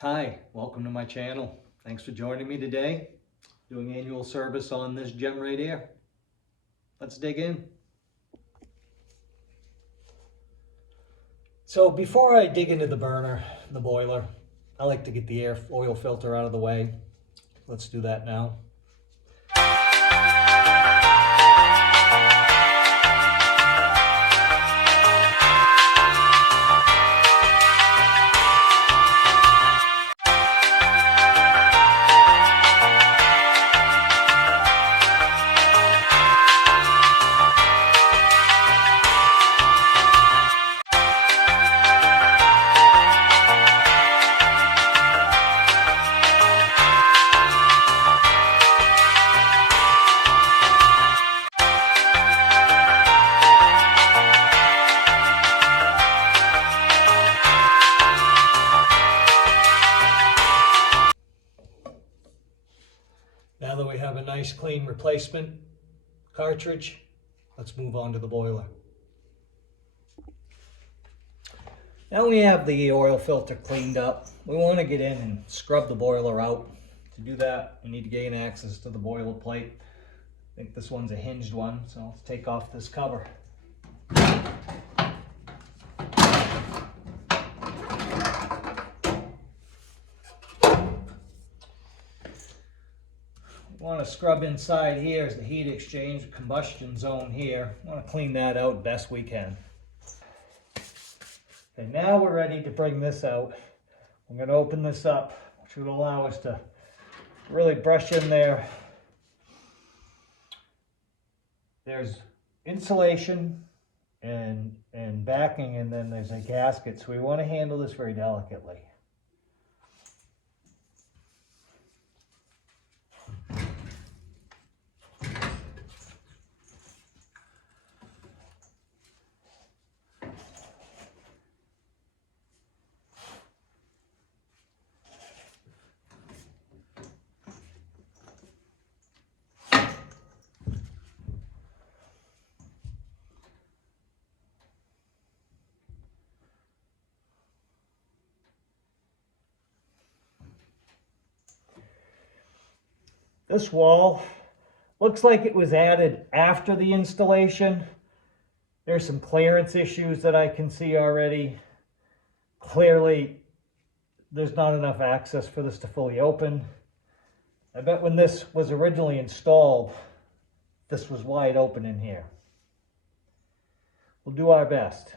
Hi, welcome to my channel. Thanks for joining me today, doing annual service on this gem right here. Let's dig in. So before I dig into the burner, the boiler, I like to get the oil filter out of the way. Let's do that now. Now that we have a nice clean replacement cartridge, let's move on to the boiler. Now we have the oil filter cleaned up. We want to get in and scrub the boiler out. To do that, we need to gain access to the boiler plate. I think this one's a hinged one, so let's take off this cover. Want to scrub inside here is the heat exchange combustion zone here. Want to clean that out best we can. Okay, now we're ready to bring this out. I'm going to open this up, which will allow us to really brush in there. There's insulation and backing, and then there's a gasket, so we want to handle this very delicately. This wall looks like it was added after the installation. There's some clearance issues that I can see already. Clearly, there's not enough access for this to fully open. I bet when this was originally installed, this was wide open in here. We'll do our best.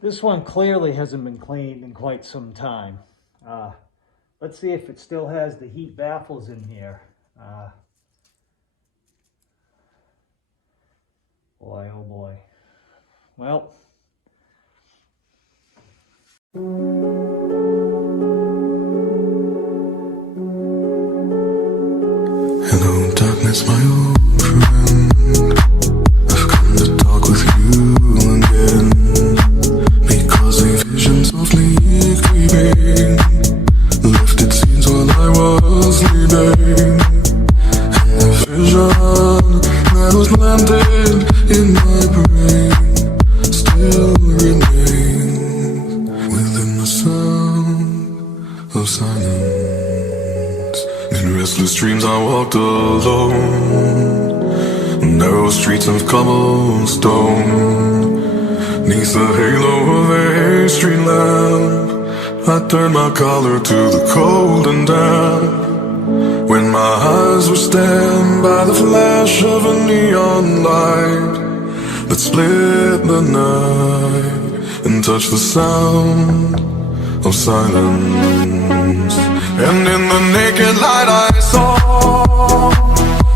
This one clearly hasn't been cleaned in quite some time. Let's see if it still has the heat baffles in here. Boy, oh boy. Well. Hello, darkness, my old friend. I've come to talk with you again. Softly creeping, left its scenes while I was sleeping, and the vision that was planted in my brain still remains within the sound of silence. In restless dreams I walked alone, narrow streets of cobblestone. Neath the halo of a street lamp, I turned my collar to the cold and damp. When my eyes were stabbed by the flash of a neon light that split the night and touched the sound of silence. And in the naked light I saw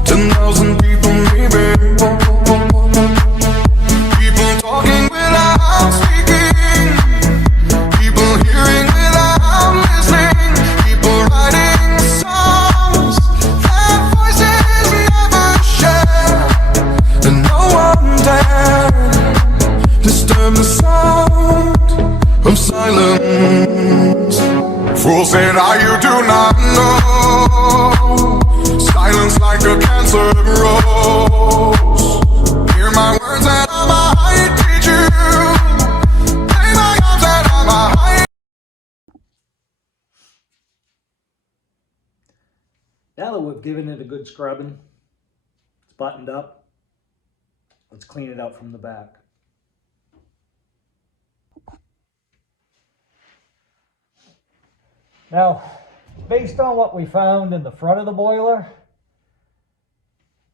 10,000 people, maybe. People talking without speaking, people hearing without listening, people writing songs that voices never share, and no one dared disturb the sound of silence. Fools said, you do not know. Silence like a cancer grows. Hear my words and Now that we've given it a good scrubbing, it's buttoned up, let's clean it out from the back. Now, based on what we found in the front of the boiler,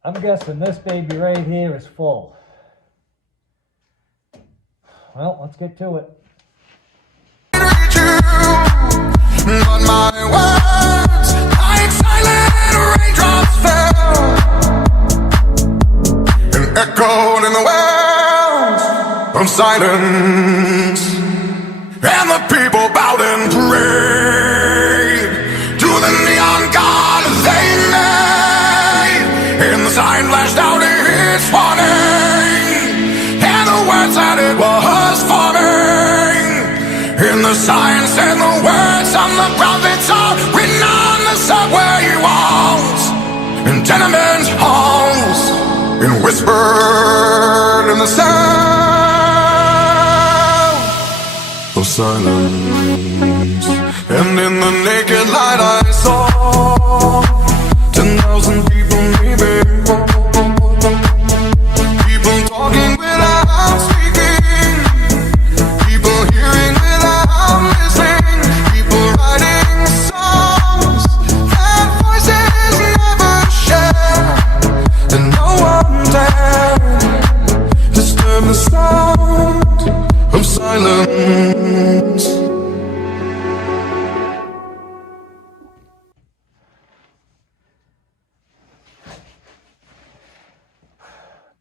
I'm guessing this baby right here is full. Well, let's get to it. But my words, like silent raindrops fell and echoed in the wells of silence. And the people bowed and prayed to the neon god they made. And the sign flashed out its warning, and the words that it was forming. In the sign said the words on the prophets are written on the subway walls and tenement halls, and whispered in the sound of silence. And in the naked light I saw 10,000 people, maybe people talking without speaking, people hearing without listening, people writing songs that voices never share, and no one dared disturb the sound of silence.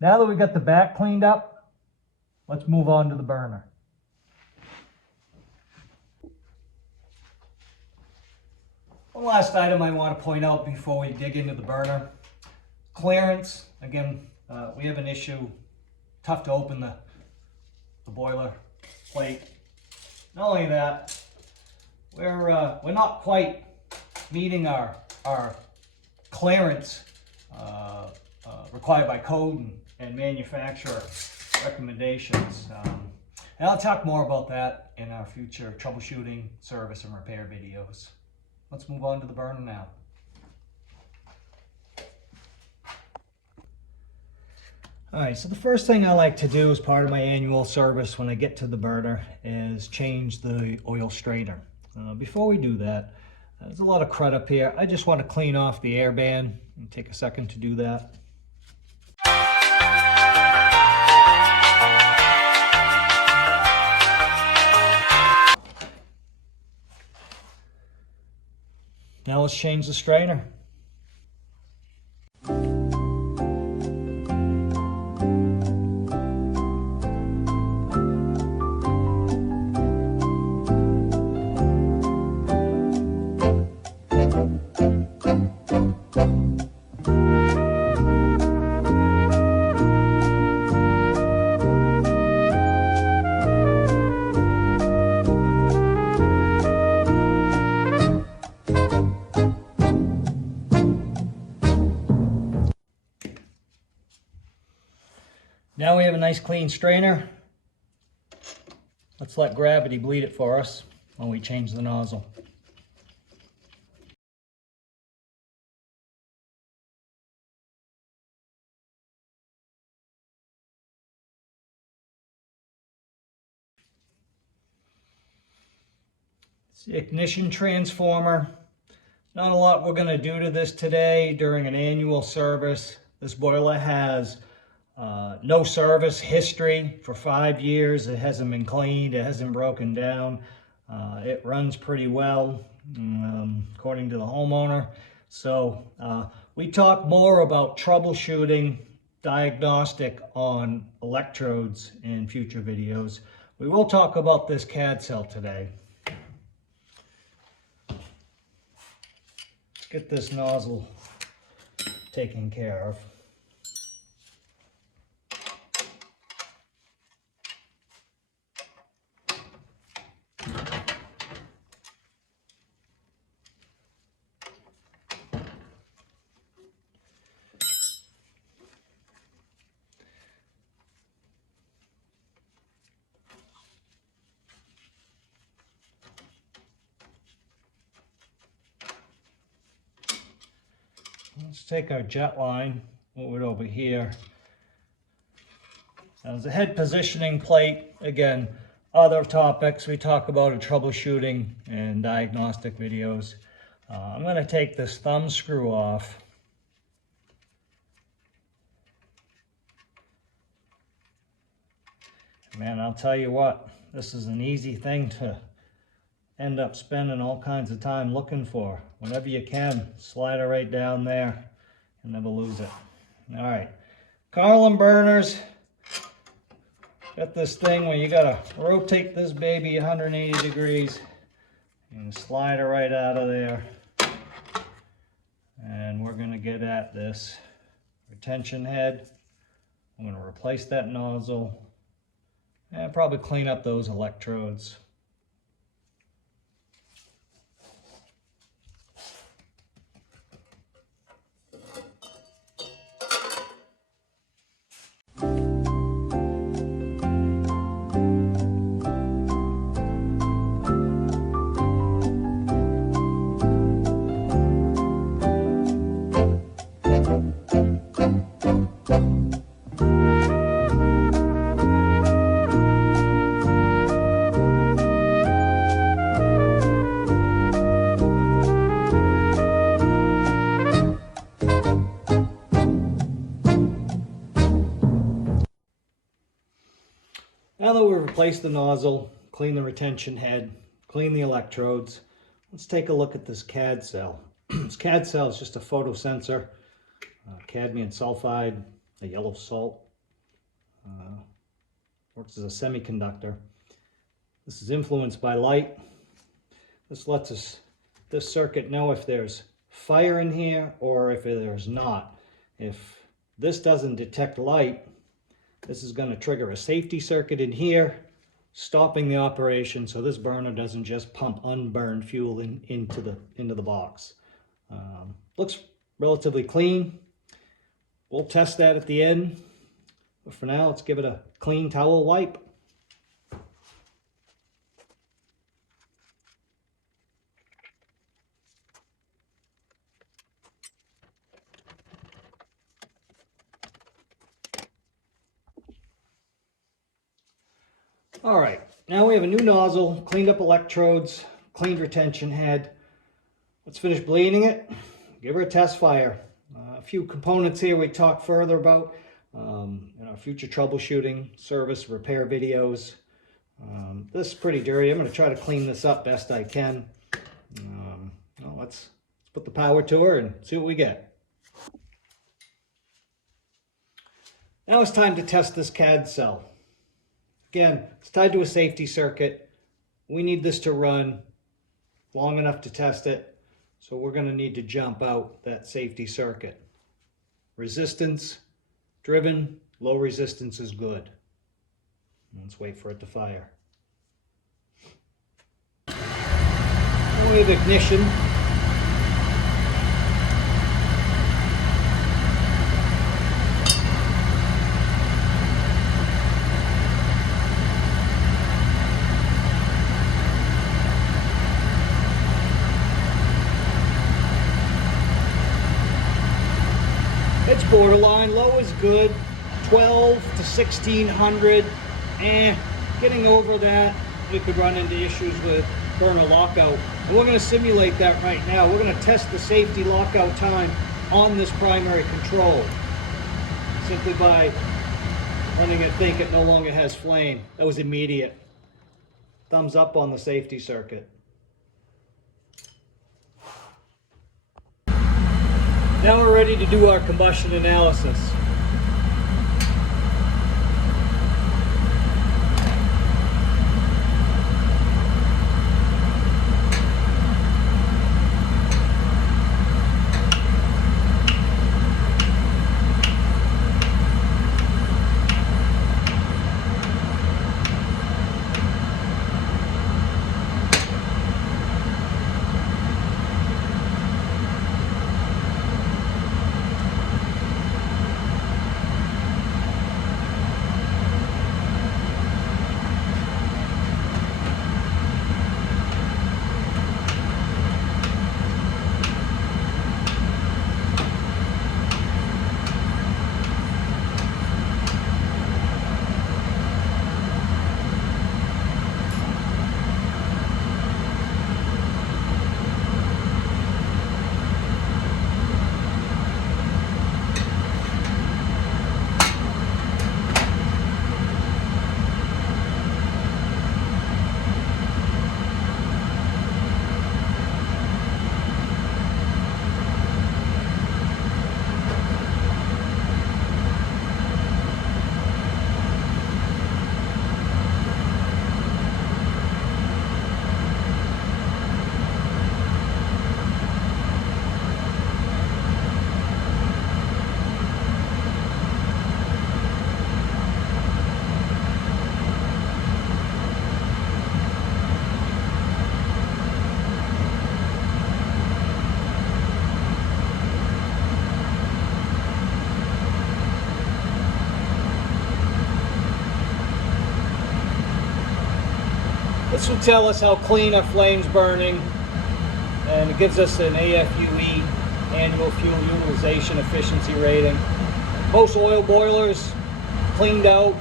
Now that we got the back cleaned up, let's move on to the burner. One last item I want to point out before we dig into the burner. Clearance. Again, we have an issue. Tough to open the boiler plate. Not only that, we're not quite meeting our clearance required by code and manufacturer recommendations. And I'll talk more about that in our future troubleshooting, service, and repair videos. Let's move on to the burner now. All right, so the first thing I like to do as part of my annual service when I get to the burner is change the oil strainer. Before we do that, there's a lot of crud up here. I just want to clean off the air band and take a second to do that. Now let's change the strainer. Now we have a nice clean strainer. Let's let gravity bleed it for us when we change the nozzle. It's the ignition transformer. Not a lot we're going to do to this today during an annual service. This boiler has no service history for 5 years. It hasn't been cleaned. It hasn't broken down. It runs pretty well, according to the homeowner. So we talk more about troubleshooting, diagnostic on electrodes in future videos. We will talk about this CAD cell today. Let's get this nozzle taken care of. let's take our jet line, move it over here. Now, there's a head positioning plate. Again, other topics we talk about in troubleshooting and diagnostic videos. I'm going to take this thumb screw off. Man, I'll tell you what, this is an easy thing to end up spending all kinds of time looking for. Whenever you can, slide it right down there and never lose it. All right, Carlin burners. Got this thing where you gotta rotate this baby 180 degrees and slide it right out of there. And we're gonna get at this retention head. I'm gonna replace that nozzle and probably clean up those electrodes. Now that we've replaced the nozzle, clean the retention head, clean the electrodes, let's take a look at this CAD cell. This CAD cell is just a photosensor, cadmium sulfide, a yellow salt, works as a semiconductor. This is influenced by light. This lets us, this circuit, know if there's fire in here or if there's not. If this doesn't detect light, this is going to trigger a safety circuit in here, stopping the operation so this burner doesn't just pump unburned fuel into the box. Looks relatively clean. We'll test that at the end, but for now let's give it a clean towel wipe. All right, now we have a new nozzle, cleaned up electrodes, cleaned retention head. Let's finish bleeding it, give her a test fire. A few components here we talk further about in our future troubleshooting, service, repair videos. This is pretty dirty. I'm going to try to clean this up best I can. Well, let's put the power to her and see what we get. Now it's time to test this CAD cell. Again, it's tied to a safety circuit. We need this to run long enough to test it, so we're going to need to jump out that safety circuit. Resistance, driven, low resistance is good. Let's wait for it to fire. We have ignition. It's borderline, low is good, 12 to 1600, getting over that, we could run into issues with burner lockout. And we're going to simulate that right now. We're going to test the safety lockout time on this primary control, simply by letting it think it no longer has flame. That was immediate. Thumbs up on the safety circuit. Now we're ready to do our combustion analysis. This will tell us how clean our flame's burning, and it gives us an AFUE, annual fuel utilization efficiency rating. Most oil boilers cleaned out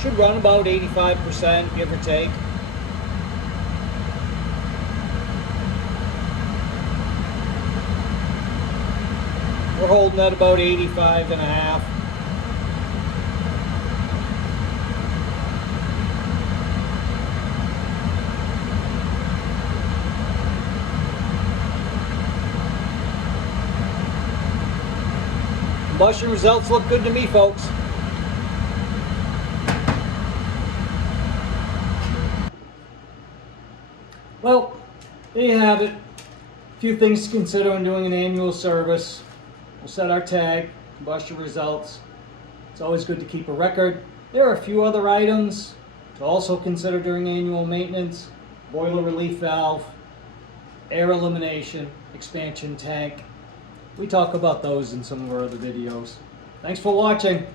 should run about 85%, give or take. We're holding at about 85.5. Combustion results look good to me, folks. Well, there you have it. A few things to consider when doing an annual service. We'll set our tag, combustion results. It's always good to keep a record. There are a few other items to also consider during annual maintenance: boiler relief valve, air elimination, expansion tank. We talk about those in some of our other videos. Thanks for watching.